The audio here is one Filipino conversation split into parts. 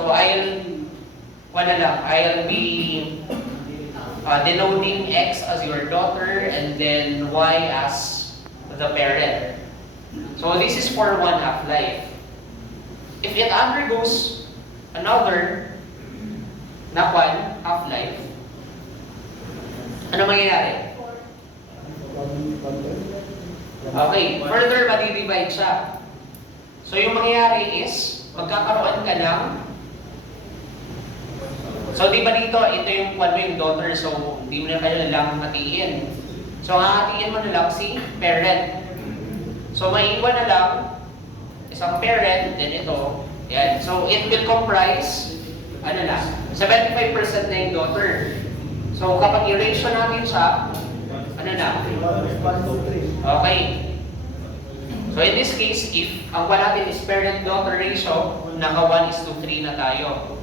So I'll be denoting X as your daughter and then Y as the parent. So this is for 1 half-life. If it undergoes another na 1 half-life, ano mangyayari? Okay, further madi-divide siya. So yung mangyayari is, magkakaroon ka ng, so di ba dito, ito yung kwan mo yung daughter, so di mo na kayo lang hatiin. So hatiin mo na lang si parent. So maiwan na lang isang parent, then ito, yan. So it will comprise, ano na, 75% na yung daughter. So kapag i-ratio natin siya, ano na? Okay. So in this case, if ang wala natin is parent-daughter ratio, naka 1:3 na tayo.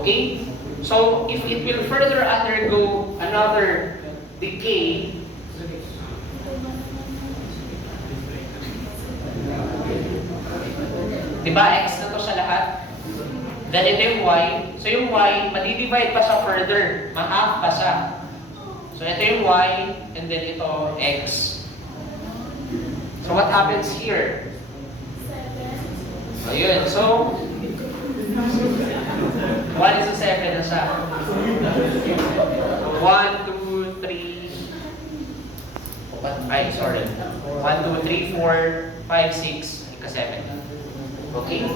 Okay? So if it will further undergo another decay, di ba X na to sa lahat? Then ito yung Y. So yung Y, madi-divide pa siya further. Ma-half pa siya. So ito yung Y, and then ito X. So what happens here? Ayun. So 1:7 na siya. 1, 2, 3. Ay, sorry. 1, 2, 3, 4, 5, 6, 7. Okay?